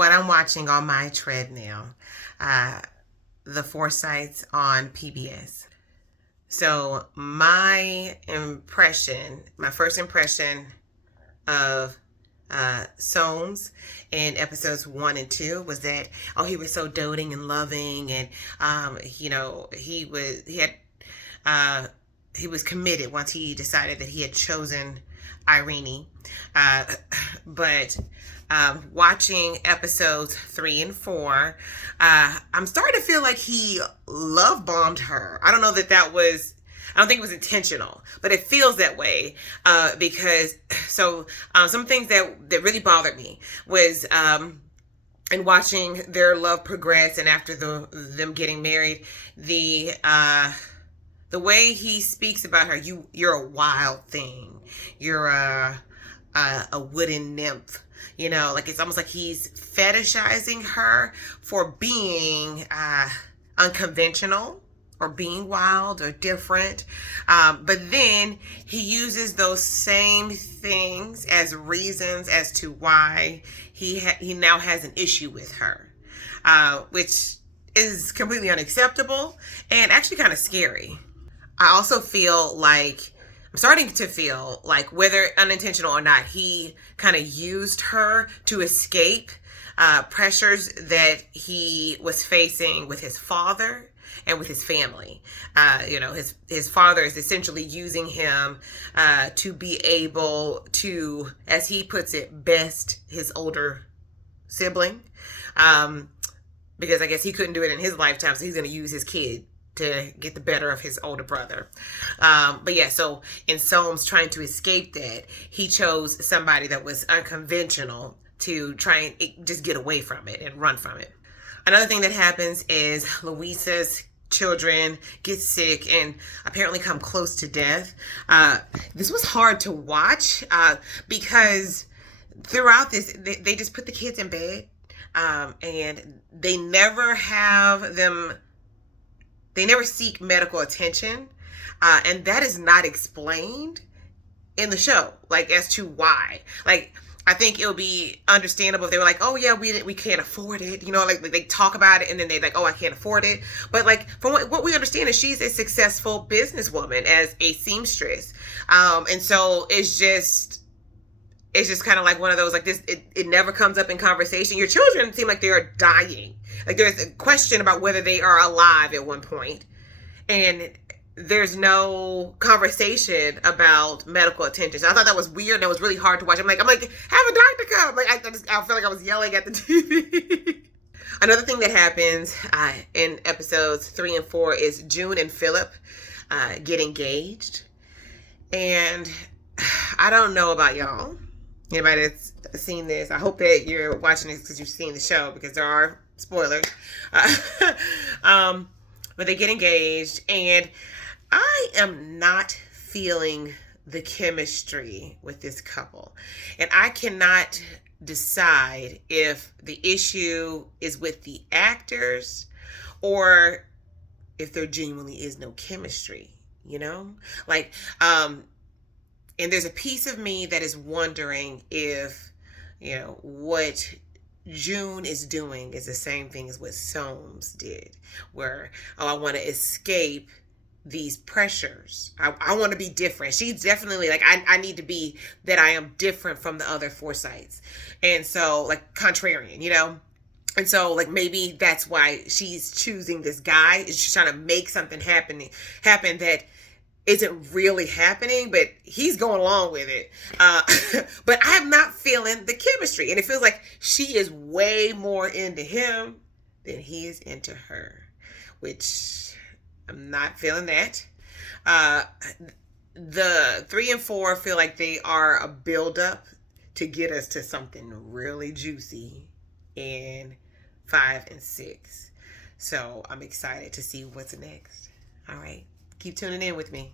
what I'm watching on my treadmill, the Forsytes on PBS. So my first impression of Soames in episodes 1 and 2 was that, oh, he was so doting and loving, and he was committed once he decided that he had chosen Irene. Uh, but watching episodes 3 and 4, I'm starting to feel like he love bombed her. I don't know that that was. I don't think it was intentional, but it feels that way because some things that really bothered me was in watching their love progress, and after them getting married, the way he speaks about her. You're a wild thing. You're a wooden nymph. Like it's almost like he's fetishizing her for being unconventional or being wild or different. But then he uses those same things as reasons as to why he now has an issue with her, which is completely unacceptable and actually kind of scary. I also I'm starting to feel like, whether unintentional or not, he kind of used her to escape pressures that he was facing with his father and with his family. His father is essentially using him to be able to, as he puts it, best his older sibling. Because I guess he couldn't do it in his lifetime, so he's going to use his kid to get the better of his older brother. But yeah, so in Soames trying to escape that, he chose somebody that was unconventional to try and just get away from it and run from it. Another thing that happens is Louisa's children get sick and apparently come close to death. This was hard to watch because throughout this, they just put the kids in bed, and they never seek medical attention, and that is not explained in the show, like, as to why. Like, I think it'll be understandable if they were like, oh yeah, we can't afford it, like they talk about it and then they like, oh, I can't afford it. But like, from what we understand is she's a successful businesswoman as a seamstress, and so it's just kind of like one of those, like, this, it never comes up in conversation. Your children seem like they are dying. Like, there's a question about whether they are alive at one point, and there's no conversation about medical attention. So I thought that was weird. That was really hard to watch. I'm like, have a doctor come. Like, I felt like I was yelling at the TV. Another thing that happens in episodes 3 and 4 is June and Philip get engaged. And I don't know about y'all. Anybody that's seen this, I hope that you're watching this because you've seen the show, because there are spoilers. But they get engaged, and I am not feeling the chemistry with this couple. And I cannot decide if the issue is with the actors or if there genuinely is no chemistry, Like, and there's a piece of me that is wondering if, what June is doing is the same thing as what Soames did, where, oh, I want to escape these pressures. I want to be different. She's definitely like, I need to be that I am different from the other Forsytes. And so, like, contrarian, And so, like, maybe that's why she's choosing this guy, is she's trying to make something happen that isn't really happening, but he's going along with it. But I'm not feeling the chemistry. And it feels like she is way more into him than he is into her, which I'm not feeling that. The 3 and 4 feel like they are a build-up to get us to something really juicy in 5 and 6. So I'm excited to see what's next. All right. Keep tuning in with me.